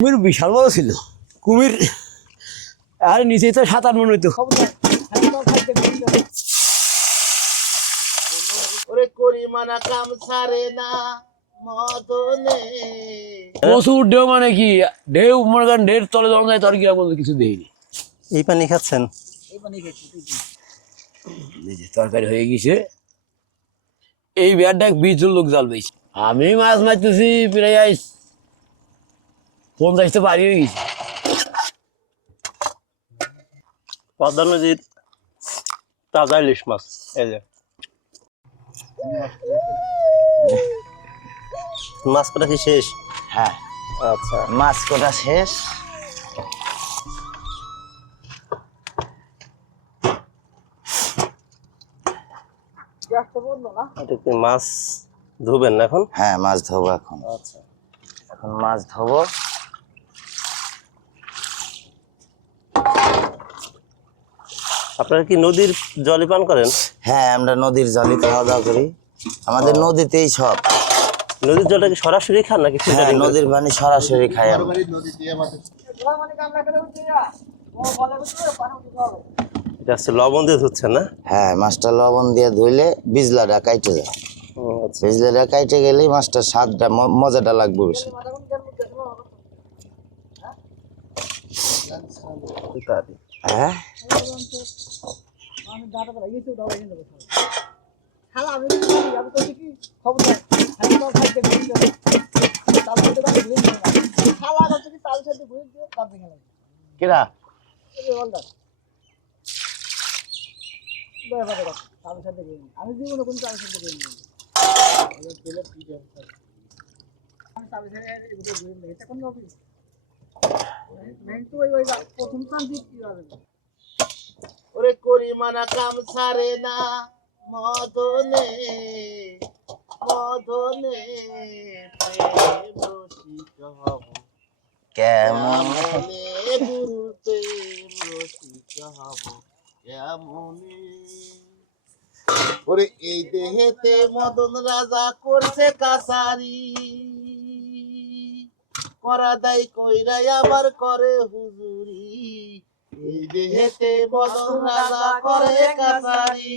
কুমির বিশাল বড় ছিল। কুমির আর নিচে তো 7-8 মন হইতো। প্রচুর ঢেউ, মানে কি ঢেউ, মনে করেন ঢের তলে জল যায়, তোর কিরা বলতে কিছু দেয়নি। এই পানি খাচ্ছেন? তরকারি হয়ে গেছে। এই বিয়ারটা 20 জন লোক জাল পেয়েছে। আমি মাছ মারতেছি প্রায় 50 তো পারি হয়ে গেছে। পদ্মা নদীর তাজা ইলিশ মাছ। এই যে মাছ কটা কি শেষ? হ্যাঁ, আচ্ছা, মাছ কোটা শেষ। এটা কি মাছ ধুবেন না এখন? হ্যাঁ, মাছ ধোবো এখন। আচ্ছা, এখন মাছ ধোবো। আপনারা কি নদীর জলই পান করেন? হ্যাঁ, আমরা নদীর জলে খাওয়া দাওয়া করি। আমাদের নদীতেই সব। নদীর জলটা কি সরাসরি খান নাকি হ্যাঁ, ফিল্টারিং করে? নদীর পানি সরাসরি খাই আমরা। এটা হচ্ছে লবণ দিয়ে ধুচ্ছেন না? হ্যাঁ, মাছটা লবণ দিয়ে ধুইলে বিজলাটা কাইটে যায়। আচ্ছা, বিজলাটা কাইটে গেলেই মাছটার স্বাদটা মজাটা লাগবে বেশি। হ্যাঁ, কিরা ওরে করিমানা কাম ছাড়ে না মদনে মদনে প্রেম রসিক হব কেমন কেমনে গুরু প্রেম রসিক হব কেমনে। ওরে এই দেহেতে মদন রাজা করছে কাছারি, করা দেয় কইরাই আবার করে হুজুরি। এই দেহেতে মদন রাজা করে কাছারি,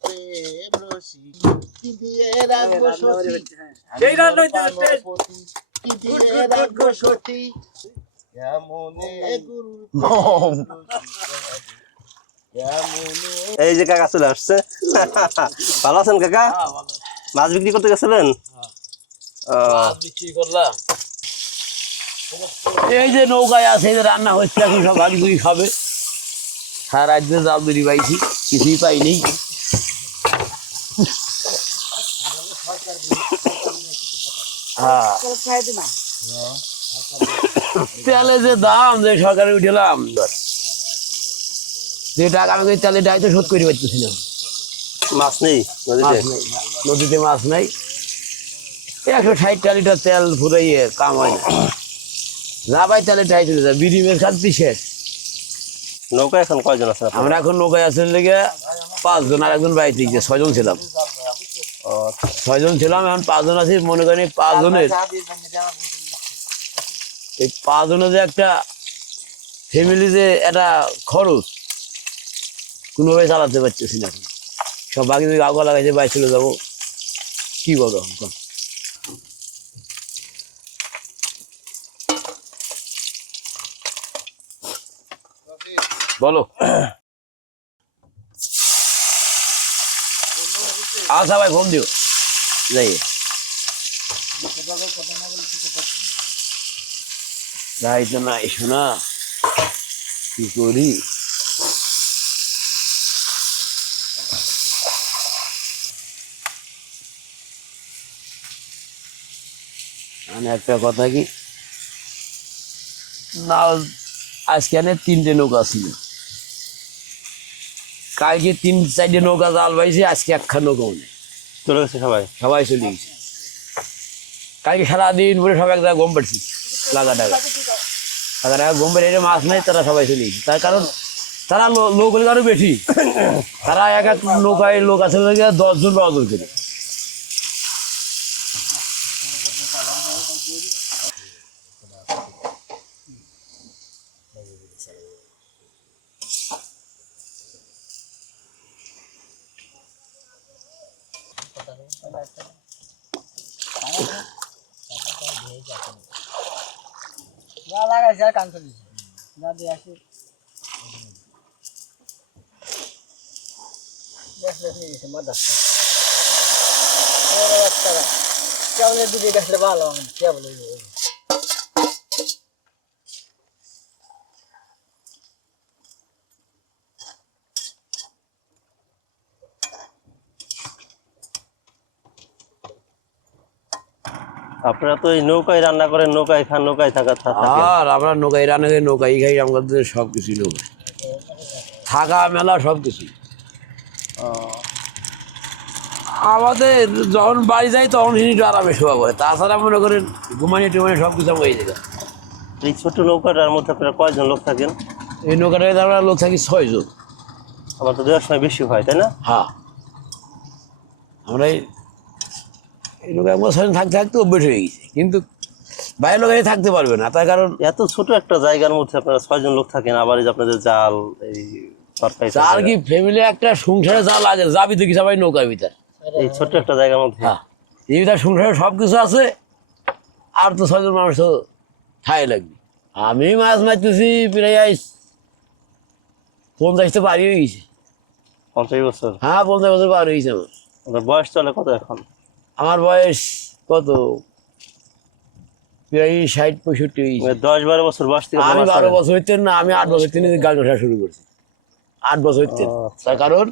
প্রেম রসিক কি দিয়ে রাখবো সতী, কি দিয়ে রাখবো সতী কেমনে গুরু কেমনে। এই যে কাকা চলে আসছে। ভালো আছেন কাকা? মাছ বিক্রি করতে গেছিলেন? বিক্রি করলাম। এই যে নৌকায় আছে, এই যে রান্না হচ্ছে এখন, সব ভাগ দুই খাবে। সারা রাজ্যে জাল দুরি পাইছি, কিছুই পাইনি। হ্যাঁ, তেলে যে দাম, যে সরকারে উঠেলাম, যে টাকা আমি তেলের ডাই তো শোধ করে পারতেছি না। মাছ নেই নদীতে? মাছ নেই, নদীতে মাছ নাই। 160 লিটার তেল ফুরাইয়ে কাম হয় না। যা পাই তেলে ডাই চলে যায়, বিড়ি মেয়ের খাচ্ছি শেষ। নৌকা এখন কয়জন আছে? আমরা এখন নৌকায় আসলে লেগে 5 জন, আর একজন বাড়িতে গিয়ে 6 জন ছিলাম। 6 জন ছিলাম, এখন 5 জন আছি। মনে করেন 5 জনের, এই 5 জনের যে একটা ফ্যামিলি, যে একটা খরচ কোনোভাবে চালাতে পারতেছি না। সব বাকি আগা লাগাইছে, বাইরে চলে যাবো, কি বলো বলো। আচ্ছা ভাই, ফোন দিও যাই। যাই তো না, এসো না, কি করি। মানে একটা কথা কি না, আজকে 3টে নৌকা ছিল, কালকে 3-4টে নৌকা জাল পাইছে, আজকে একখান নৌকা নেই, চলে গেছে সবাই? সবাই চলে গেছে। কালকে সারাদিন পরে সব এক জায়গায় গম পাচ্ছি, লাগা টাকা গম পেরে মাছ নাই, তারা সবাই চলে গেছে। তার কারণ তারা লোক হলে আরো বেশি, তারা এক এক নৌকায় লোক আছে 10 জন 12 জন করে। লাগাইছে আর কান চলিছে না দিয়ে আসি গ্যাস নিয়ে গেছে মাদাসটা কেমন দিকে গেছলে ভালো কে বলে আপনারা তো এই নৌকায় রান্না করেন, নৌকায় খান, নৌকায় থাকেন। আর আমরা নৌকায় রান্না করি, নৌকাই খাই, আমাদের সব কিছুই নৌকায় থাকা মেলা সব কিছু। আমাদের যখন বাড়ি যাই তখন একটু আরামে শোয়া হয়, তাছাড়া মনে করেন ঘুমানি টুমানি সব কিছু হয়ে যায়। এই ছোট নৌকাটার মধ্যে আপনারা কয়জন লোক থাকেন? এই নৌকাটায় আমরা লোক থাকি 6 জন। আমার তো দেওয়ার সময় বেশি হয়, তাই না? হ্যাঁ, আমরা এই নৌকা 6 জন থাকতে থাকতে অভ্যেস হয়ে গেছে, কিন্তু বাইরের লোক থাকতে পারবে না, তার কারণ এত ছোট একটা জায়গার মধ্যে আপনারা 6 জন লোক থাকেন, আবার এই যে আপনাদের জাল, এই তরকারি, আর কি ফ্যামিলি একটা সংসারে যা লাগে যাবি তো কি সবাই নৌকার ভিতর। এই ছোট্ট একটা জায়গার মধ্যে হ্যাঁ, এই ভিতর সংসারে সব কিছু আছে, আর তো 6 জন মানুষ তো ঠাই লাগবে। আমি মাছ মারতেছি প্রায় 50 পার হয়ে গেছে। 50 বছর? হ্যাঁ, 50 বছর পার হয়ে গেছে আমার। আপনার বয়স চলে কত এখন? আমার বয়স কত, প্রায় 60-65 হয়ে গেছে। 10-12 বছর বয়স থেকে আমি 12 বছর হইতে না, আমি 8 বছর থেকে গান করা শুরু করছি। 8 বছর হইতে, তার কারণ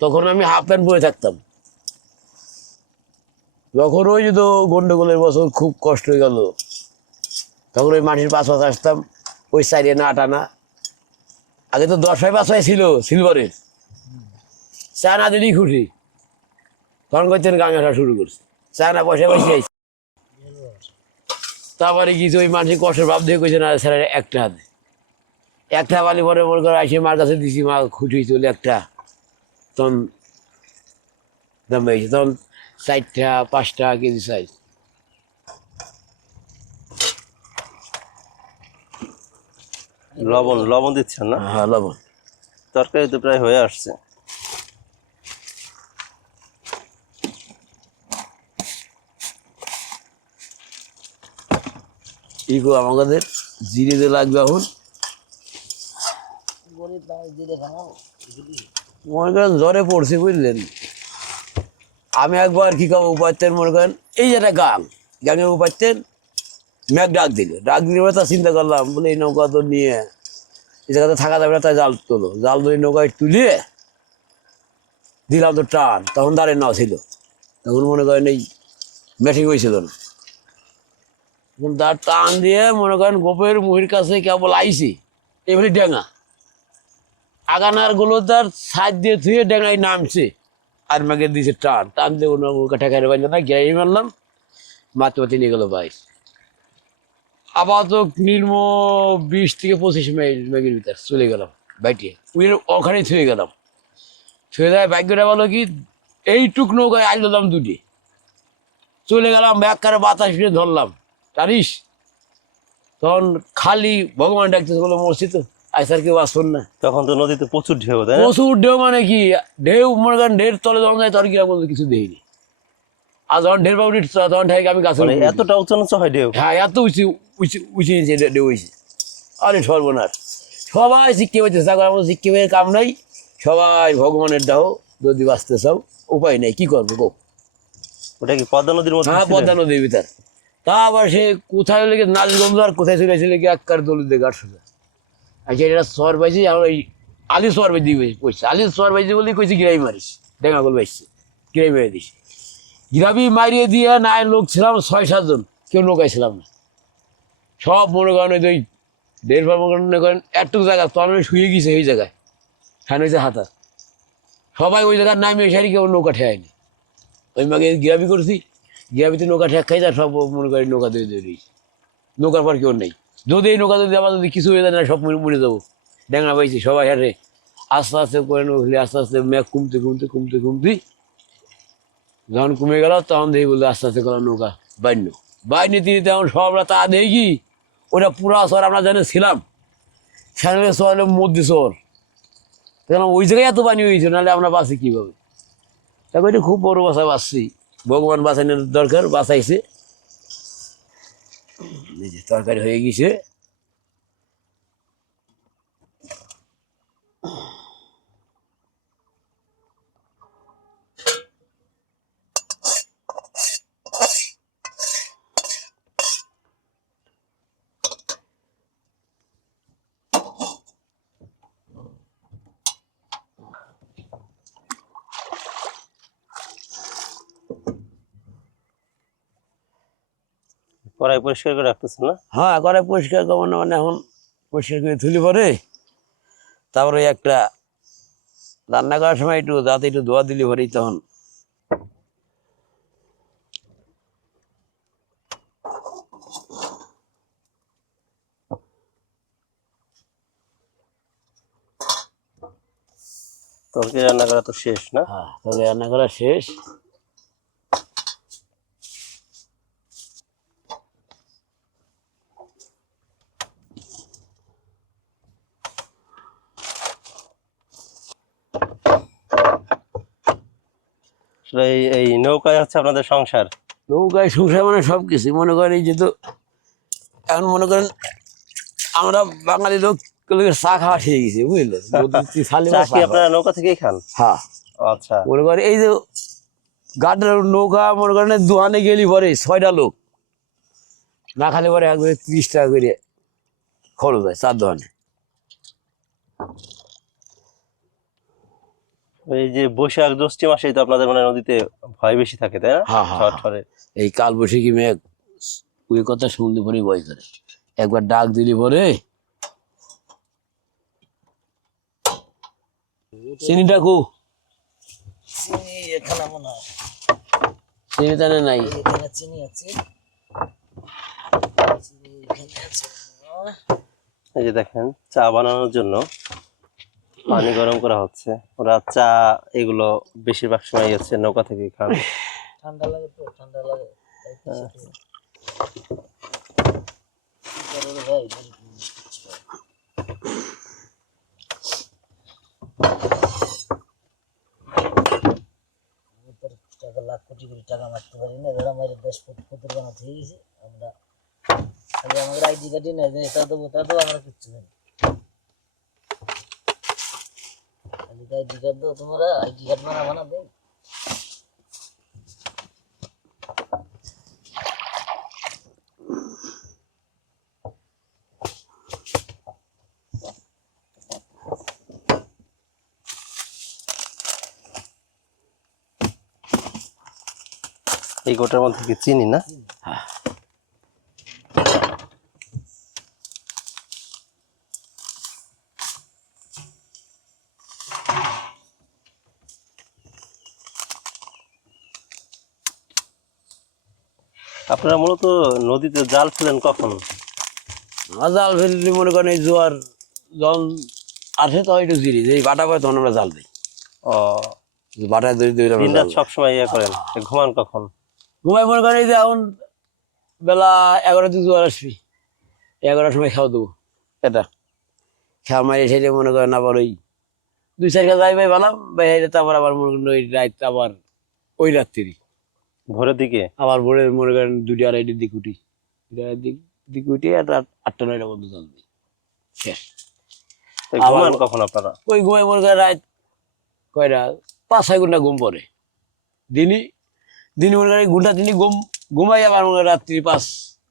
তখন আমি হাফ প্যান্ট পরে থাকতাম। যখন ওই যে গন্ডগোলের বছর খুব কষ্ট হয়ে গেল, তখন ওই মাটির পাশ আসতাম, ওই সাইডে না টানা। আগে তো 10 ছিল সিলভারের, চা না দিলেই খুশি, তখন করতেন গান আসা শুরু করছে, চা না পয়সা পয়সা আইছে। তারপরে কিছু ওই মানুষের কষ্টের ভাব দিয়ে কইছে না স্যার একটা হাতে একটা বালি পরে মনে করে আসে মার কাছে দিছি, মা খুঁটি চলে একটা, তখন দাম হয়েছে, তখন 4-5 কেজি সাইজ। লবণ লবণ দিচ্ছেন না? হ্যাঁ, লবণ। তরকারি তো প্রায় হয়ে আসছে। ইগো আমাদের জিরে দিয়ে লাগবে এখন। মনে করেন জ্বরে পড়ছে বুঝলেন। আমি একবার কি খাবো উপায়তেন, মনে করেন এই যে একটা গাঙের উপায়তেন ম্যাক ডাক দিলে তা চিন্তা করলাম, বলে এই নৌকা তো নিয়ে এই জায়গাতে থাকা যাবে না, তাই জাল তোলো, জাল ধরে নৌকায় তুলিয়ে দিলাম তো টান, তখন দাঁড়িয়ে নাও ছিল, তখন মনে করেন এই মেশিং হয়েছিল না, তখন তার টান দিয়ে মনে করেন গোপের মুহির কাছে কেবল আইসি এবারে ডেঙা আগানার গুলো তার সাইড দিয়ে ধুয়ে ডেঙায় নামছে, আর মেঘে দিয়েছে টান টান দিয়ে নৌকা ঠেকাই বাজে না, গিয়ে মারলাম, মাত্র নিয়ে গেল বাইশ। আপাতত নির্ম 20 থেকে 25 মাইল মেঘের ভিতর চলে গেলাম বাইটিয়ে, ওখানেই থুয়ে গেলাম। থুয়ে যায় ভাগ্যটা বলো কি এইটুক নৌকায় আইলাম দুটি, চলে গেলাম ব্যাগকারে বাতাস ফিরে ধরলাম, জানিস তখন খালি ভগবান ডাকতেছে, বলো মরছি তো আইসার কেউ আসুন না। তখন তো নদীতে প্রচুর ঢেউ, তাই না? প্রচুর ঢেউ, মানে কি ঢেউ মনে করেন ঢের তলে যখন যায় তখন কি বলতে কিছু দেয়নি, আর যখন ঢের পাবো তখন ঠাইকে আমি গাছে এতটা উঁচু নিচু হয় ঢেউ? হ্যাঁ, এত উঁচু নিচে ঢেউ হয়েছে। আরে সর্বনাশ, সবাই শিক্ষা হইতে চেষ্টা করে, আমাদের শিক্ষা কাম নাই, সবাই ভগবানের দাও, যদি বাঁচতে চাও উপায় নেই, কি করবো গো। ওটা কি পদ্মা নদীর মধ্যে? হ্যাঁ, পদ্মা নদীর ভিতর। তা আবার সে কোথায় লেগে নাচগঞ্জ আর কোথায় চলে আসলে কি একবার দলিত গাছ সোজা। আচ্ছা, এটা সর পাইছি, আমার ওই আলি সর বাইজি কইছে, আলি সর বাইজি বলেই কইছে গিরাই মারিস, ডেঙ্গা গোল বাইছে, গিরাই মেরে দিস। গিরাবি মারিয়ে দিয়ে নাই লোক ছিলাম 6-7 জন, কেউ নৌকায় ছিলাম না, সব মনে করেন ওই 1.5 মনে করেন একটু জায়গা তখন শুয়ে গেছে, এই জায়গায় ফ্যান হয়েছে হাতা, সবাই ওই জায়গায় নামে এসে কেউ নৌকা ঠেয়ায়নি। ওই মাকে গিরাবি করছি, গিরাবিতে নৌকা ঠেক খাই, তার সব মনে করি নৌকা দিয়ে দিয়ে দিয়েছি, নৌকার পর কেউ নেই। যদি এই নৌকা যদি আমার যদি কিছু হয়ে যায় না, সব মরে যাবো, ডেঙ্গা পাইছি সবাই হারে। আস্তে আস্তে করে উঠলে আস্তে আস্তে মেঘ কমতে যখন কমে গেল তখন দেখি বলতে আস্তে আস্তে করলাম নৌকা বাইনি তিনি তেমন সবরা তা দেখি ওটা পুরা শহর আমরা জানি ছিলাম, সেখানে শহর মধ্যে শহর, ওই জায়গায় এত পানি হয়েছে, নাহলে আমরা বাঁচি কীভাবে। তারপরে খুব বড় বাসায় বাঁচছি, ভগবান বাঁচানোর দরকার, বাঁচাইছে। এই যে তরকারি হয়ে গেছে। কড়াই পরিষ্কার করে রাখতেছেন না? হ্যাঁ, করে পরিষ্কার করবো না মানে এখন পরিষ্কার করে তুলি পরে তারপরে একটা রান্না করার সময় একটু যাতে একটু ধোয়া দিলি পরেই তখন তরকারি রান্না করা তো শেষ না? হ্যাঁ, তবে রান্না করা শেষ। আসলে এই নৌকায় হচ্ছে আপনাদের সংসার? নৌকায় সংসার মানে সব কিছু মনে করেন, এই যেহেতু এখন মনে করেন আমরা বাঙালি লোক চা খাওয়া শিখে গেছি, বুঝলেন? চা কি আপনারা নৌকা থেকেই খান? হ্যাঁ, আচ্ছা। মনে করেন এই যে গাটের নৌকা মনে করেন দোকানে গেলি পরে 6টা লোক না খালি পরে একবারে 30 টাকা করে খরচ হয় চার দোকানে। এই যে বৈশাখ জ্যৈষ্ঠ মাসেই তো আপনাদের মানে নদীতে ভয় বেশি থাকে, তাই না? হ্যাঁ, হ্যাঁ, ঝড় ঝড়ে এই কাল বৈশাখী মেঘ ওই কথা শুনলে পরে ভয় করে, একবার ডাক দিলি পরে চিনি ডাকু চিনি এখানে মনে হয় চিনি তানে নাই। এখানে চিনি আছে, চিনি এখানে আছে। এই যে দেখেন চা বানানোর জন্য পানি গরম করা হচ্ছে। ওরা চা এগুলো বেশিরভাগ সময় হচ্ছে নৌকা থেকে খান। ঠান্ডা লাগে তো, ঠান্ডা লাগে তাই কিছু কি করে ভাই? টাকা লাখ কোটি কোটি টাকা মারতে পারি না, ধরা মাইরে 10 ফুট ফুটের বানাতে হয়ে গেছে। আমরা খালি আমাদের আইডি কার্ডই নাই, এটা দেবো তা তো আমরা কিচ্ছু জানি। খালি আইডি কার্ড দাও, তোমরা আইডি কার্ড বানাবো না দেই। এই গোটার মধ্যে কি চিনি না? আপনারা মূলত নদীতে জাল ফেলেন কখন? জাল ফেলতে মনে করেন এই জোয়ার যখন আসে তখন একটু জিরি যে বাটা পরে তখন আমরা জাল দিই। ও, বাটায় ধরে ধরে আমরা দিন জাল রাত সবসময় ইয়ে করেন? ঘুমান কখন? ঘুমাই মনে করেন এই যে এখন বেলা 11টার দিকে জোয়ার আসবি, 11টার সময় খাওয়া দেবো এটা খেয়াল মারি সেটা মনে করেন আবার ওই 2-4 কাজ যাই ভাই বানাম ভাই, তারপর আবার মনে করেন ওই রাত আবার ওই রাত্রি ভোরের দিকে? আবার ভোরে মনে করেন 2-2:30 দিক উঠি, 2:30 দিক উঠি আর রাত 8টা-9টা পর্যন্ত জাল দিই শেষ। তো ঘুমান কখন আপনারা? ওই ঘুমাই মনে করেন রাত কয়টা 5-6 ঘন্টা ঘুম পড়ে দিনই মনে করেন ঘন্টা তিনি ঘুমাই আবার মনে করেন রাত্রি 5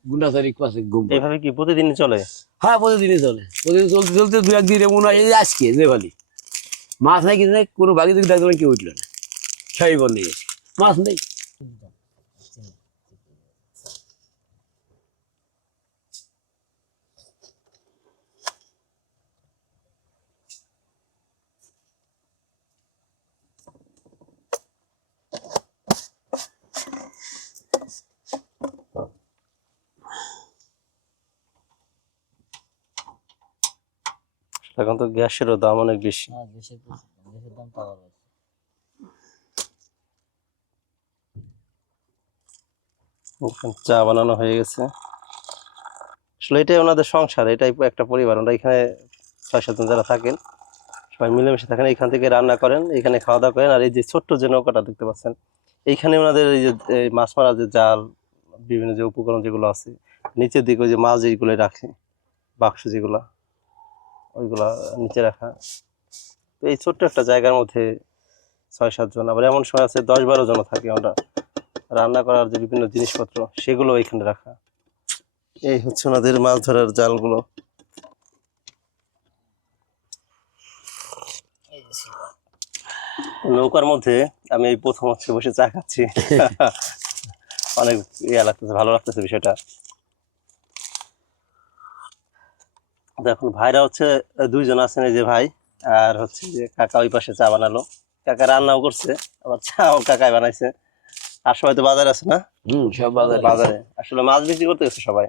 ঘন্টা 4-5 ঘুম পড়ে। এইভাবে কি প্রতিদিনই চলে? হ্যাঁ, প্রতিদিনই চলে, প্রতিদিন চলতে চলতে 2-1 দিনে মনে হয় এই যে আজকে যে ভালি মাছ নাই কিছু নাই, কোনো বাকি দিকে দেখলাম কেউ উঠলো না, সবই বন্ধ হয়ে গেছে, মাছ নেই। এখন তো গ্যাসেরও দাম অনেক বেশি। হ্যাঁ, গ্যাসের দাম পাওয়া যায়। চা বানানো হয়ে গেছে। আসলে এটাই ওনাদের সংসার, এটাই একটা পরিবার। ওরা এখানে 6-7 জন যারা থাকেন সবাই মিলেমিশে থাকেন, এখান থেকে রান্না করেন, এখানে খাওয়া দাওয়া করেন। আর এই যে ছোট্ট যে নৌকাটা দেখতে পাচ্ছেন, এইখানে ওনাদের এই যে এই মাছ মারার যে জাল, বিভিন্ন যে উপকরণ যেগুলো আছে, নিচের দিকে ওই যে মাছ যেগুলো রাখে, বাক্স যেগুলা, ওইগুলা নিচে রাখা। তো এই ছোট্ট একটা জায়গার মধ্যে 6-7 জন, আবার এমন সময় আছে 10-12 জন থাকে। আমরা রান্না করার যে বিভিন্ন জিনিসপত্র সেগুলো এখানে রাখা। এই হচ্ছে ওনাদের মাছ ধরার জালগুলো। এই যে ছিল। নৌকার মধ্যে আমি এই প্রথম হচ্ছে বসে চা খাচ্ছি। অনেক ইয়া লাগতেছে, ভালো লাগতেছে বিষয়টা। এখন ভাইরা হচ্ছে 2 জন আছেন, এই যে ভাই আর হচ্ছে যে কাকা ওই পাশে চা বানালো। কাকা রান্নাও করছে, আবার চাও কাকাই বানাইছে। আর সবাই তো বাজারে আছে না? সব বাজারে। বাজারে আসলে মাছ বিক্রি করতে গেছে সবাই।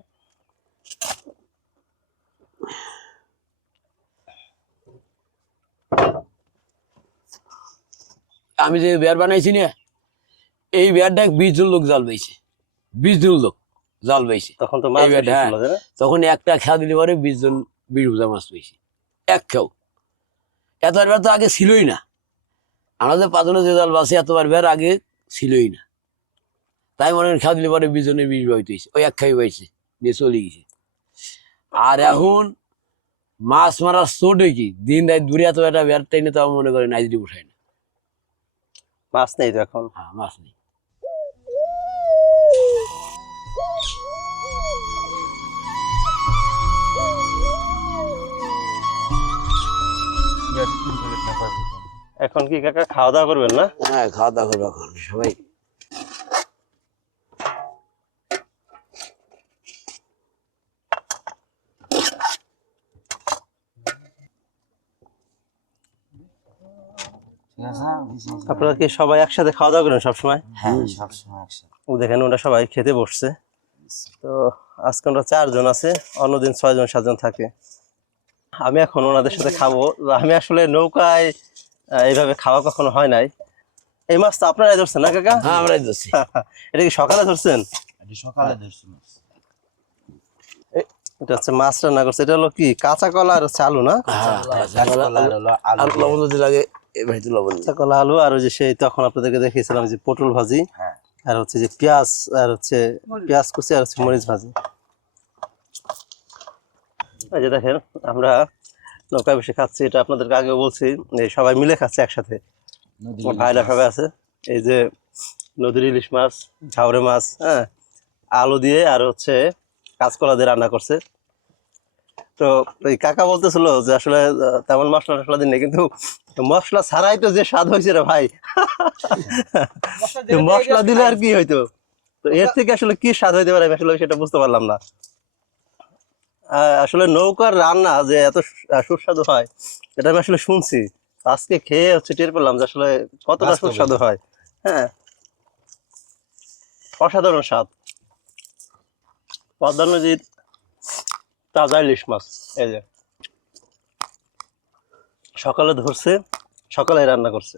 আমি যে বের বানাইছি না, এই বেরটা 20 জন লোক জাল বাইছে, 20 জন লোক জাল বাইছে। তখন তো মাছ এই বেটা, বেশি হ্যাঁ। ছিল, তাই না? তখন একটা খেয়া দিলে পরে 20 জন 20 বোঝা মাছ পেয়েছি এক খেও। এতবার বের তো আগে ছিলই না, আমাদের পাতনে যে জাল বাসে এতবার বের আগে ছিলই না। তাই মনে হয় খেয়া দিলে পরে 20 জনের 20 বাইতে হয়েছে, ওই এক খাই বাইছে দিয়ে চলে গেছে। আর এখন মাছ মারার চোটে কি দিন রাত দূরে এত একটা বের টাইনে তো মনে করেন আইডি উঠায় না। মাছ নেই তো এখন। হ্যাঁ, মাছ নেই। এখন কি কাকা খাওয়া দাওয়া করবেন না? হ্যাঁ, খাওয়া দাওয়া করবো এখন সবাই। আপনারা কি সবাই একসাথে খাওয়া দাওয়া করেন সবসময়? হ্যাঁ সবসময় একসাথে। ও দেখেন ওরা সবাই খেতে বসছে। তো আজকে আমরা 4 জন আছে, অন্যদিন 6 জন 7 জন থাকে। আমি এখন ওনাদের সাথে খাবো। আমি আসলে নৌকায় এইভাবে খাওয়া কখনো হয় নাই। এই মাছ তো আপনারাই ধরছেন না কাকা? হ্যাঁ, আমরাই ধরছি। এটা কি সকালে ধরছেন? এটি সকালে ধরছি মাছ। এটা হচ্ছে মাছ রান্না করছে। এটা হলো কি কাঁচা কলা আর হচ্ছে আলু না? হ্যাঁ, কাঁচকলা আর হলো আলু আর লবণ যদি লাগে এবার তো লবণ। কাঁচা কলা আলু আর ওই যে সেই তখন আপনাদেরকে দেখিয়েছিলাম যে পটল ভাজি, হ্যাঁ। আর হচ্ছে যে পেঁয়াজ, আর হচ্ছে পেঁয়াজ কুচি, আর হচ্ছে মরিচ ভাজি। এই যে দেখেন আমরা নৌকায় বসে খাচ্ছি, এটা আপনাদেরকে আগেও বলছি, এই সবাই মিলে খাচ্ছে একসাথে। আমার ভাইরা সবাই আছে। এই যে নদীর ইলিশ মাছ, ঝাউরে মাছ, হ্যাঁ, আলু দিয়ে আর হচ্ছে কাঁচকলা দিয়ে রান্না করছে। তো ওই কাকা বলতেছিল যে আসলে তেমন মশলা টশলা দিন নেই, কিন্তু মশলা ছাড়াই তো যে স্বাদ হয়েছে রে ভাই। মশলা দিলে আর কি হইতো, তো এর থেকে আসলে কি স্বাদ হইতে পারে আমি আসলে সেটা বুঝতে পারলাম না। আসলে নৌকার রান্না যে এত সুস্বাদু হয় এটা আমি আসলে শুনছি, আজকে খেয়ে হচ্ছে টের পেলাম যে আসলে কতটা সুস্বাদু হয়। হ্যাঁ, অসাধারণ স্বাদ। পদ্মা নদীর তাজা ইলিশ মাছ, এই যে সকালে ধরছে, সকালে রান্না করছে,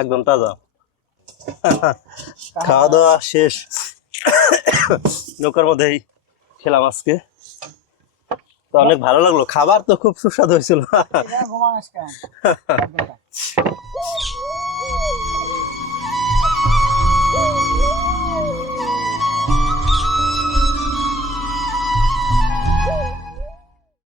একদম তাজা। খাওয়া দাওয়া শেষ, নৌকার মধ্যেই খেলাম আজকে। তো অনেক ভালো লাগলো, খাবার তো খুব সুস্বাদু হয়েছিল।